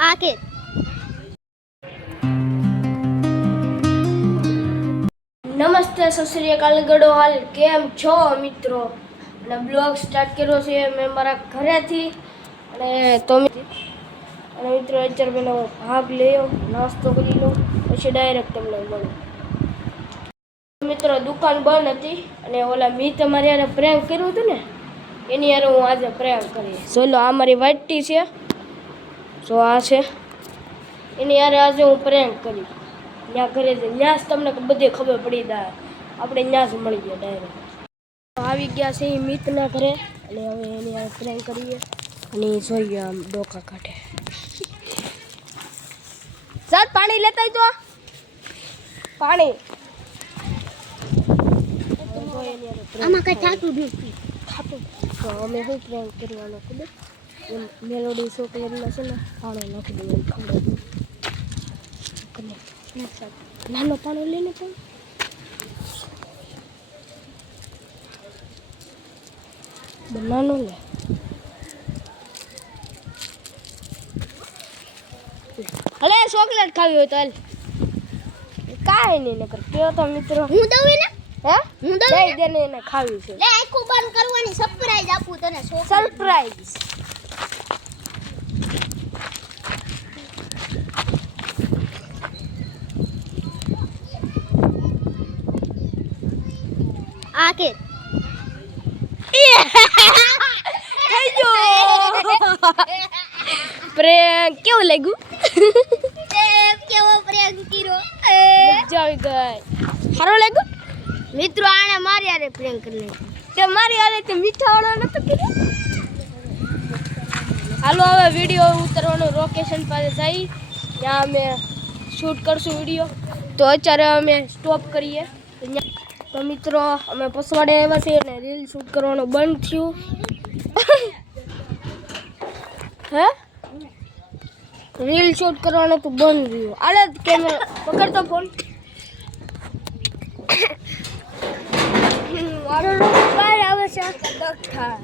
आके नमस्ते सत श्री अकाल गढ़वाल केम छो मित्रों અને બ્લોગ સ્ટાર્ટ કર્યો છે મેં મારા ઘરેથી અને તો અને મિત્રો અત્યારે પેલો ભાગ લેયો નાસ્તો કરી લો પછી ડાયરેક્ટ તમને મળું મિત્રો દુકાન બંધ હતી અને ઓલા મી તમારે યાર પ્રેન્ક કર્યું હતું ને એની યાર હું આજે પ્રેન્ક કરી ચલો આ મારી વાટટી છે જો આ છે એની યાર આજે હું પ્રેન્ક કરી ત્યાં ઘરે છે ત્યાં જ તમને બધી ખબર પડી જાય આપણે ત્યાં જ મળી ગયા ડાયરેક્ટ આવી ગયા છે એ મિતના ઘરે અને હવે એની યાર પ્રેન્ક કરીએ અને જોઈએ આમ ડોકા કાઢે સાત પાણી લેતા તો પાણી આમાં કઈ થાતું નથી થાતું તો અમે શું પ્રેન્ક કરવાનો ખબર એમ મેલોડી ચોકલેટમાં છે ને પાણી નાખી દઈએ એમ ખબર નાનો પાણી લઈને પણ બનાનો લે હલે ચોકલેટ ખાવી હોય તો હાલ કાઈ નહીં નકર કેવો તો મિત્રો હું દઉં ને હે હું દઉં દે ને એને ખાવી છે લે આખું બંધ કરવાની સરપ્રાઈઝ આપું તને સરપ્રાઈઝ आके प्रेंक क्यों लगू केवो प्रेंक कीरो मजा આવી ગઈ હારો લાગ્યો મિત્રો આને મારી આરે પ્રેન્ક કરી લે તે મારી આરે તે મીઠા વાળો નતો કર્યો હાલો હવે વિડિયો ઉતારવાનું લોકેશન પર જઈ ત્યાં અમે શૂટ કરશું વિડિયો તો અત્યારે અમે સ્ટોપ કરીએ તો મિત્રો અમે પસવાડે આવ્યા છીએ અને રીલ શૂટ કરવાનું બંધ થયું હે રીલ શૂટ કરવાનું તો બંધ થયું આલે કેમેરા પકડતો ફોન મારો લોક બહાર આવે છે ડખા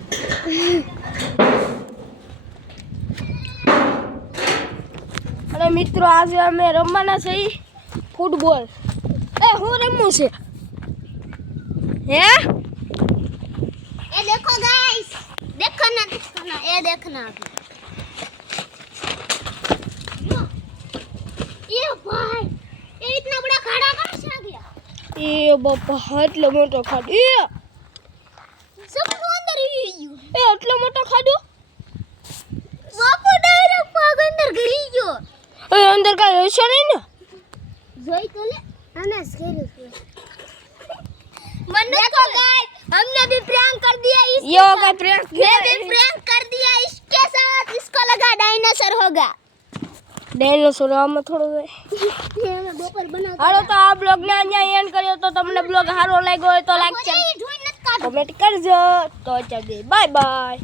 અને મિત્રો આજે અમે રમવાના છે ફૂટબોલ એ હું રમું છે है ये देखो गाइस देखो ना ये देखना ये भाई ये इतना बड़ा खाड़ा कहाँ से आ गया ये बापा એટલો મોટો ખાડો એ सब अंदर ही એ એટલો મોટો ખાડો બાપા ડાયરેક્ટ પગ અંદર ગઈ ગયો એ અંદર કાઈ હશે નહીં ને જોઈ તો લે આને સ્કેર देखो गाइस हमने भी प्रैंक कर दिया इसके ये का प्रैंक मैं भी प्रैंक कर दिया इसके साथ इसको लगा डायनासोर होगा डायनासोर आम थोड़ो है ये मैं दोपहर बना हालो तो આ બ્લોગ ને અહીંયા એન્ડ કર્યો તો તમને બ્લોગ સારો લાગ્યો હોય તો લાઈક શેર કમેન્ટ કરજો તો ચાલો બાય બાય